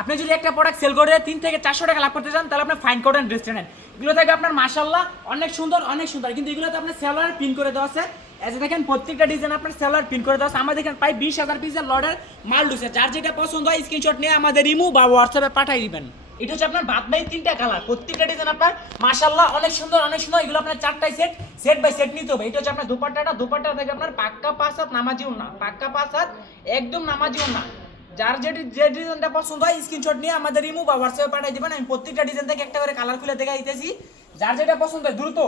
আপনি যদি একটা প্রোডাক্ট সেল করে 3 থেকে 400 টাকা লাভ করতে চান তাহলে আপনি ফাইন কটন ড্রেস নেন। এগুলো থেকে আপনার মাশাআল্লাহ অনেক সুন্দর অনেক সুন্দর, কিন্তু এগুলোতে আপনার সেলার পিন করে দেওয়া আছে। এই যে দেখেন প্রত্যেকটা ডিজাইন আপনার সেলার পিন করে দেওয়া আছে। আমাদের এখানে প্রায় 20,000 পিসের লটের মাল ঢুকছে। যার যেটা পছন্দ হয় স্ক্রিনশট নিয়ে আমাদের ইমো বা হোয়াটসঅ্যাপে পাঠিয়ে দিবেন। এটা হচ্ছে আপনার বাদ বাই 3টা কালার, প্রত্যেকটা ডিজাইন আপনার মাশাআল্লাহ অনেক সুন্দর অনেক সুন্দর। এগুলো আপনার 4টাই সেট বাই সেট নিতে হবে। এটা হচ্ছে আপনার দুপাট্টা থেকে আপনার পাক্কা 5 হাত নামাজিও না, পাক্কা 5 হাত একদম নামাজিও না। যার যে ডিজাইনটা পছন্দ হয় স্ক্রিনশট নিয়ে আমাদের ইমো বা হোয়াটসঅ্যাপে পাঠিয়ে দিবেন। আমি প্রত্যেকটা ডিজাইন থেকে একটা করে কালার খুলে দেখা দিতেছি। যার যেটা পছন্দ হয় দ্রুত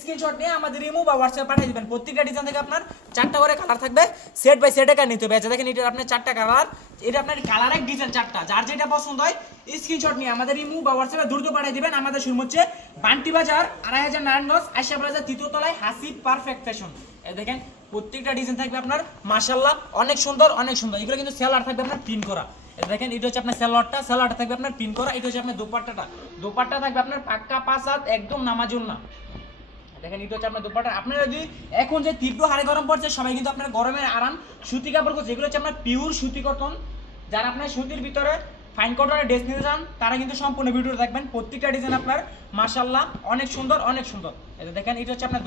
স্ক্রিনশট নিয়ে আমাদের ইমো বা হোয়াটসঅ্যাপে পাঠিয়ে দিবেন। প্রত্যেকটা ডিজাইন থেকে আপনার 4টা করে কালার থাকবে, সেট বাই সেট একা নিতে হবে। আচ্ছা দেখেন এটা আপনার 4টা কালার, এটা আপনার কালার এক ডিজাইন 4টা। যার যেটা পছন্দ হয় স্ক্রিনশট নিয়ে আমাদের ইমো বা হোয়াটসঅ্যাপে দ্রুত পাঠিয়ে দিবেন। আমাদের শুরু হচ্ছে বান্টি বাজার 2500 নারায়ণগঞ্জ আয়শা প্লাজা 3য় তলায় হাসিব পারফেক্ট ফ্যাশন। এই দেখেন প্রত্যেকটা ডিজাইন থাকবে আপনার মাশাআল্লাহ অনেক সুন্দর অনেক সুন্দর। এগুলো কিন্তু সেলার থাকবে আপনার পিন করা। দেখেন এটা হচ্ছে আপনার সেলারটা থাকবে আপনার পিন করা। এটা হচ্ছে আপনার দোপাট্টা থাকবে আপনার পাক্কা 5 হাত একদম নামাজুন না। দেখেন এটা হচ্ছে আপনার দোপাট্টা। আপনারা যদি এখন যে তীব্র হারে গরম পড়ছে সবাই কিন্তু আপনার গরমের আরাম সুতি কাপড় করছে। এগুলো হচ্ছে আপনার পিওর সুতি কটন। যারা আপনার সুতির ভিতরে ফাইন কটনের ড্রেস নিতে চান তারা কিন্তু সম্পূর্ণ ভিডিও দেখবেন। প্রত্যেকটা ডিজাইন আপনার মাশাআল্লাহ অনেক সুন্দর অনেক সুন্দর। এই দেখেন এটা হচ্ছে আপনার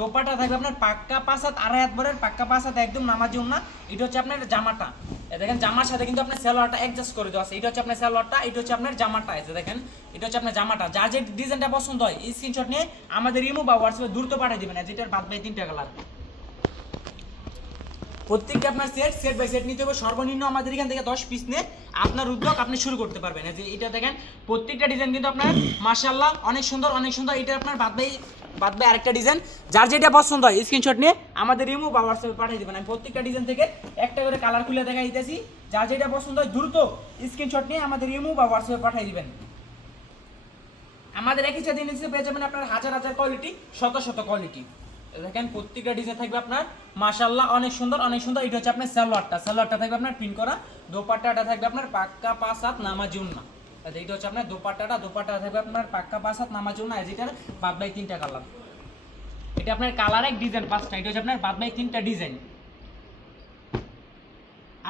দোপাট্টা থাকবে আপনার পাক্কা 5 হাত আড়াই হাত বরের পাক্কা 5 হাত একদম নামাজি না। এটা হচ্ছে আপনার জামাটা। এই দেখেন জামার সাথে কিন্তু আপনার সালোয়ারটা অ্যাডজাস্ট করে দেওয়া আছে। এটা হচ্ছে আপনার সালোয়ারটা, এটা হচ্ছে আপনার জামাটা। এই দেখেন এটা হচ্ছে আপনার জামাটা। যার যে ডিজাইনটা পছন্দ হয় স্ক্রিনশট নিয়ে আমাদের ইমো বা হোয়াটসঅ্যাপে দ্রুত পাঠিয়ে দিবেন। যেটার বাদ বাই 3টা কালার, প্রত্যেকটা আপনার সেট বাই সেট নিতে হবে। সর্বনিম্ন আমাদের এখান থেকে 10 পিস নিয়ে আপনার উদ্যোগ আপনি শুরু করতে পারবেন। এই যে এটা দেখেন প্রত্যেকটা ডিজাইন কিন্তু আপনার মাশাআল্লাহ অনেক সুন্দর অনেক সুন্দর। এটা আপনার বাদ বাই আরেকটা ডিজাইন। যার যেটা পছন্দ হয় স্ক্রিনশট নিয়ে আমাদের ইমো বা হোয়াটসঅ্যাপে পাঠিয়ে দিবেন। আমি প্রত্যেকটা ডিজাইন থেকে একটা করে কালার খুলে দেখা দিতেছি। যার যেটা পছন্দ হয় দ্রুত স্ক্রিনশট নিয়ে আমাদের ইমো বা হোয়াটসঅ্যাপে পাঠিয়ে দিবেন। আমাদের একই সাথে নিচে পেয়ে যাবেন আপনার হাজার হাজার কোয়ালিটি, শত কোয়ালিটি। দেখেন প্রত্যেকটা ডিজাইন থাকবে আপনার মাশাআল্লাহ অনেক সুন্দর অনেক সুন্দর। এটা হচ্ছে আপনার সালোয়ারটা থাকবে আপনার পিন করা। দোপাট্টাটা থাকবে আপনার পাক্কা 5 হাত নামাজুন না। এটা হচ্ছে আপনার দোপাট্টা থাকবে আপনার পাক্কা 5 হাত নামাজুন না। যেটার বাদ বাই 3টা কালার। এটা আপনার কালার এক ডিজাইন 5টা। এটা হচ্ছে আপনার বাদ বাই 3টা ডিজাইন।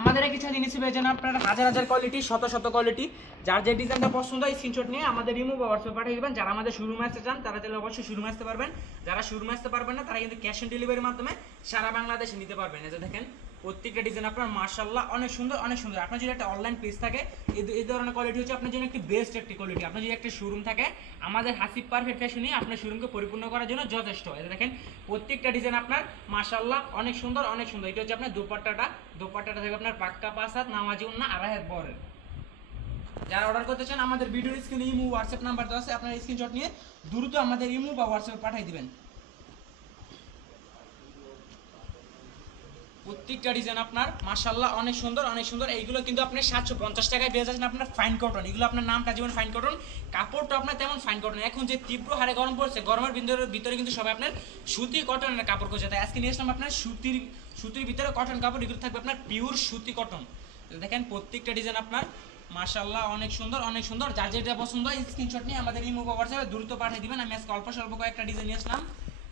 আমাদের একই সাথে নিচে পেয়ে যান আপনার হাজার হাজার কোয়ালিটি, শত কোয়ালিটি। যার যে ডিজাইনটা পছন্দ হয় স্ক্রিনশট নিয়ে আমাদের ইমো বা হোয়াটসঅ্যাপে পাঠিয়ে দিবেন। যারা আমাদের শোরুমে আসতে চান তারা চাইলে অবশ্যই শোরুমে আসতে পারবেন। যারা শোরুমে আসতে পারবেন না তারা কিন্তু ক্যাশ অন ডেলিভারির মাধ্যমে সারা বাংলাদেশে নিতে পারবেন। এই যে দেখেন প্রত্যেকটা ডিজাইন আপনার মাশাআল্লাহ অনেক সুন্দর অনেক সুন্দর। আপনার যদি একটা অনলাইন পেজ থাকে এই ধরনের কোয়ালিটি হচ্ছে আপনার জন্য একটি বেস্ট একটি কোয়ালিটি। আপনার যদি একটা শোরুম থাকে আমাদের হাসিব পারফেক্ট ফ্যাশনে আপনার শোরুমকে পরিপূর্ণ করার জন্য যথেষ্ট। এই দেখেন প্রত্যেকটা ডিজাইন আপনার মাশাআল্লাহ অনেক সুন্দর অনেক সুন্দর। এটা হচ্ছে আপনার দোপাট্টাটা থেকে আপনার পাক্কা 5 হাত নামাজি না আড়াই হাত বরের। যারা অর্ডার করতে চান আমাদের ভিডিওর স্ক্রিনে ইমো হোয়াটসঅ্যাপ নাম্বার দেওয়া আছে। আপনার স্ক্রিনশট নিয়ে দ্রুত আমাদের ইমো বা হোয়াটসঅ্যাপে পাঠিয়ে দিবেন। প্রত্যেকটা ডিজাইন আপনার মাশাআল্লাহ অনেক সুন্দর অনেক সুন্দর। এইগুলো কিন্তু আপনি 750 টাকায় পেয়ে যাচ্ছেন আপনার ফাইন কটন। এগুলো আপনার নামটা যেমন ফাইন কটন, কাপড়টা আপনার তেমন ফাইন কটন। এখন যে তীব্র হারে গরম পড়ছে, গরমের ভিতরে কিন্তু সবাই আপনার সুতি কটনের কাপড় খুঁজে। তাই আজকে নিয়ে আসলাম আপনার সুতির ভিতরে কটন কাপড়। এগুলো থাকবে আপনার পিওর সুতি কটন। দেখেন প্রত্যেকটা ডিজাইন আপনার মাশাআল্লাহ অনেক সুন্দর অনেক সুন্দর। যার যেটা পছন্দ হয় স্ক্রিনশট নিয়ে আমাদের ইমো বা হোয়াটসঅ্যাপে দ্রুত পাঠিয়ে দিবেন। আমি আজকে অল্প স্বল্প কয়েকটা ডিজাইন নিয়ে আসলাম।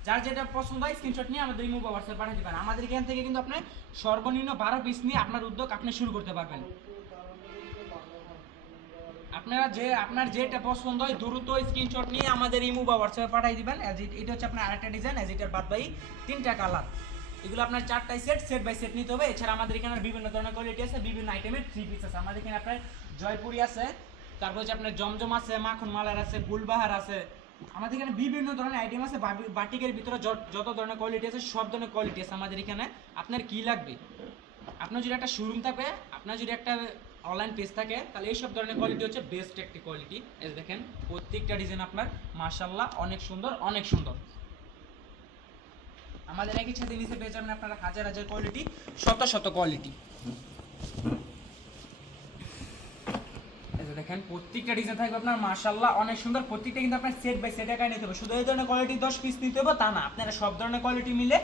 যার যেটা পছন্দ হয় স্ক্রিনশট নিয়ে আমাদের ইমো বা হোয়াটসঅ্যাপে পাঠিয়ে দিবেন। আমাদের এখান থেকে কিন্তু আপনি সর্বনিম্ন 12 পিস নিয়ে আপনার উদ্যোগ আপনি শুরু করতে পারবেন। আপনার যেটা পছন্দ হয় দ্রুত স্ক্রিনশট নিয়ে আমাদের ইমো বা হোয়াটসঅ্যাপে পাঠিয়ে দিবেন। এটা হচ্ছে আপনার আরেকটা ডিজাইন। এটার বাদ বাই 3টা কালার। এগুলো আপনার 4টাই সেট বাই সেট নিতে হবে। এছাড়া আমাদের এখানে বিভিন্ন ধরনের কোয়ালিটি আছে, বিভিন্ন আইটেমের 3 পিস আছে। আমাদের এখানে আপনার জয়পুরি আছে, তারপর হচ্ছে আপনার জমজম আছে, মাখন মালার আছে, গুলবাহার আছে। আমাদের এখানে বিভিন্ন ধরনের আইটেম আছে। বাটিকের ভিতরে যত ধরনের কোয়ালিটি আছে সব ধরনের কোয়ালিটি আছে আমাদের এখানে। আপনার কি লাগবে? আপনার যদি একটা শোরুম থাকে, আপনার যদি একটা অনলাইন পেজ থাকে, তাহলে এই সব ধরনের কোয়ালিটি হচ্ছে বেস্ট একটি কোয়ালিটি। এই দেখেন প্রত্যেকটা ডিজাইন আপনার মাশাআল্লাহ অনেক সুন্দর অনেক সুন্দর। আমাদের একই সাথে নিচে পেয়ে যাবেন আপনারা হাজার হাজার কোয়ালিটি, শত কোয়ালিটি। দেখেন প্রত্যেকটা ডিজাইন থাকবে আপনার মাশাআল্লাহ অনেক সুন্দর। প্রত্যেকটা কিন্তু আপনার সেট বাই সেট একাই নিতে হবে। শুধু এই ধরনের কোয়ালিটি 10 পিস নিতে হবে তা না, আপনারা সব ধরনের কোয়ালিটি মিলে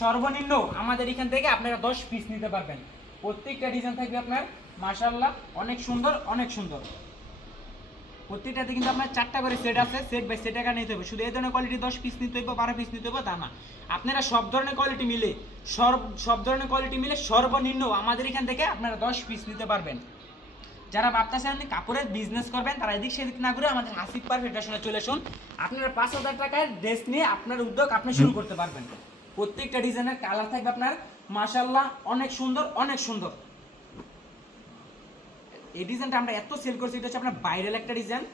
সর্বনিম্ন আমাদের এখান থেকে আপনারা 10 পিস নিতে পারবেন। প্রত্যেকটা ডিজাইন থাকবে আপনার মাশাআল্লাহ অনেক সুন্দর অনেক সুন্দর। প্রত্যেকটাতে কিন্তু আপনার 4টা করে সেট আছে, সেট বাই সেট একা নিতে হবে। শুধু এই ধরনের কোয়ালিটি 10 পিস নিতে হবে, 12 পিস নিতে হবে তা না, আপনারা সব ধরনের কোয়ালিটি মিলে সব ধরনের কোয়ালিটি মিলে সর্বনিম্ন আমাদের এখান থেকে আপনারা 10 পিস নিতে পারবেন। যারা ভাবতেছেন আপনি কাপড়ের বিজনেস করবেন তারা এদিক সেদিক না করে আমাদের হাসিব পারফেক্ট ফ্যাশনে চলে আসুন। আপনারা 5,000 টাকার ড্রেস নিয়ে আপনার উদ্যোগ আপনি শুরু করতে পারবেন। প্রত্যেকটা ডিজাইনের কালার থাকবে আপনার মাশাআল্লাহ অনেক সুন্দর, অনেক সুন্দর। এই ডিজাইনটা আমরা এত সেল করছি, এটা হচ্ছে আপনার ভাইরাল একটা ডিজাইন।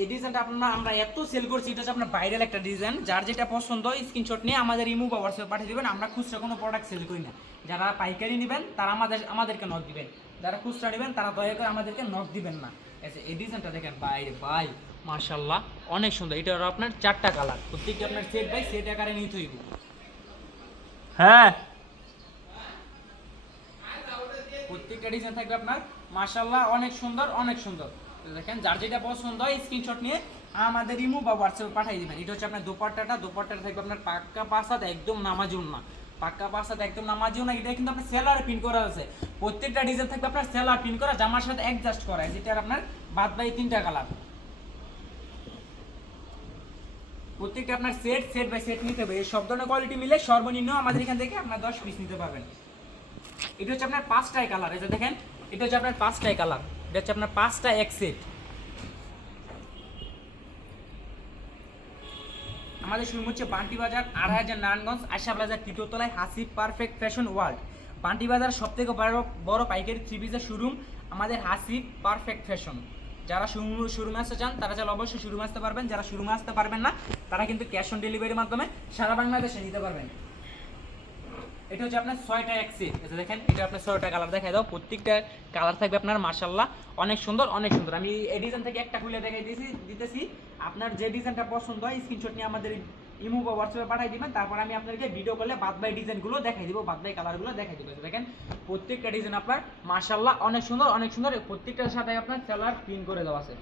এই ডিজাইনটা আমরা এত সেল করছি, এটা হচ্ছে আপনার ভাইরাল একটা ডিজাইন। যার যেটা পছন্দ স্ক্রিনশট নিয়ে আমাদের ইমো বা হোয়াটসঅ্যাপে পাঠিয়ে দিবেন। আমরা খুচরা কোনো প্রোডাক্ট সেল করি না। যারা পাইকারি নেবেন তারা আমাদেরকে নক দিবেন, যারা খুচরা নেবেন তারা দয়া করে আমাদেরকে নক দিবেন না। এই ডিজাইনটা দেখেন ভাই মাশাআল্লাহ অনেক সুন্দর। এটা হলো আপনার 4টা কালার, প্রত্যেকটা আপনার সেট বাই সেট আকারে নিতে হইব। হ্যাঁ, প্রত্যেকটা ডিজাইন থাকবে আপনার মাশাআল্লাহ অনেক সুন্দর, অনেক সুন্দর। দেখেন যার যেটা পছন্দ হয় স্ক্রিনশট নিয়ে আমাদের ইমো বা হোয়াটসঅ্যাপে পাঠিয়ে দিবেন। এটা হচ্ছে আপনার দোপাট্টাটা থাকবে আপনার পাক্কা 5 হাত একদম নামাজুন না, পাক্কা 5 হাত একদম নামাজুন না। এটা কিন্তু আপনার সেলারে পিন করা আছে। প্রত্যেকটা ডিজাইন থাকবে আপনার সেলার পিন করা, জামার সাথে অ্যাডজাস্ট করা, যেটা আপনার বাদ বাই 3টা কালার। প্রত্যেকটা আপনার সেট বাই সেট নিতে হবে। এই সব ধরনের কোয়ালিটি মিলে সর্বনিম্ন আমাদের এখান থেকে আপনার 10 পিস নিতে পারবেন। এটা হচ্ছে আপনার 5টাই কালার। এই যে দেখেন এটা হচ্ছে আপনার 5টাই কালার, এটা হচ্ছে আপনার 5টা এক সেট। আমাদের শোরুম হচ্ছে বান্টি বাজার 8,000 নারায়ণগঞ্জ আশা প্লাজার 3য় তলায় Hasib perfect fashion world. Bunty বাজার সবথেকে বড় পাইকারি 3 পিসের শোরুম আমাদের হাসিব পারফেক্ট ফ্যাশন। যারা শোরুমে আসতে চান তারা চাইলে অবশ্যই শোরুমে আসতে পারবেন। যারা শোরুমে আসতে পারবেন না তারা কিন্তু ক্যাশ অন ডেলিভারির মাধ্যমে সারা বাংলাদেশে নিতে পারবেন। এটা হচ্ছে আপনার 6টা এক সেট। এটা দেখেন এটা আপনার 6টা কালার দেখাই দাও। প্রত্যেকটা কালার থাকবে আপনার মাশাআল্লাহ অনেক সুন্দর, অনেক সুন্দর। আমি এই ডিজাইন থেকে একটা খুলে দেখাই দিতেছি। আপনার যে ডিজাইনটা পছন্দ হয় স্ক্রিনশট নিয়ে আমাদের ইমো বা হোয়াটসঅ্যাপে পাঠিয়ে দিবেন। তারপর আমি আপনাদেরকে ভিডিও কলে বাদ বাই ডিজাইনগুলো দেখাই দিব, বাদ বাই কালারগুলো দেখাই দিব। দেখেন প্রত্যেকটা ডিজাইন আপনার মাশাআল্লাহ অনেক সুন্দর, অনেক সুন্দর। প্রত্যেকটার সাথে আপনার সেলার প্রিন্ট করে দেওয়া আছে,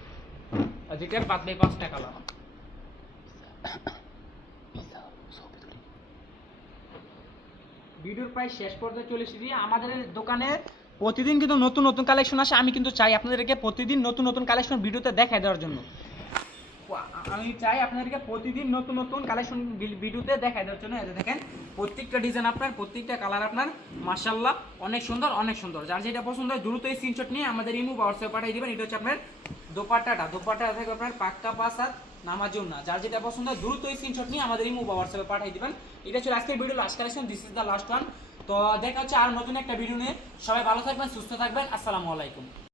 যেটার বাদ বাই 5টা কালার। ভিডিওর প্রায় শেষ পর্যায়ে চলে এসেছি। আমাদের দোকানে প্রতিদিন কিন্তু নতুন নতুন কালেকশন আসে। আমি কিন্তু চাই আপনাদেরকে প্রতিদিন নতুন নতুন কালেকশন ভিডিওতে দেখাই দেওয়ার জন্য। আমি চাই আপনাদেরকে প্রতিদিন নতুন নতুন কালেকশন ভিডিওতে দেখাই দেওয়ার জন্য। দেখেন প্রত্যেকটা ডিজাইন আপনার, প্রত্যেকটা কালার আপনার মাশাআল্লাহ অনেক সুন্দর, অনেক সুন্দর। যার যেটা পছন্দ হয় দ্রুত স্ক্রিনশট নিয়ে আমাদের ইমো বা হোয়াটসঅ্যাপে পাঠিয়ে দিবেন। এটা হচ্ছে আপনার দোপাট্টাটা থাকবে আপনার পাক্কা 5 হাত নামাজুন না। যার যেটা পছন্দ হয় দ্রুত স্ক্রিনশট নিয়ে আমাদের ইমো বা হোয়াটসঅ্যাপে পাঠিয়ে দিবেন। এটা ছিল আজকের video last collection. This is the last one. তো দেখা হচ্ছে আর নতুন একটা ভিডিও নিয়ে। সবাই ভালো থাকবেন, সুস্থ থাকবেন। আসসালামু আলাইকুম।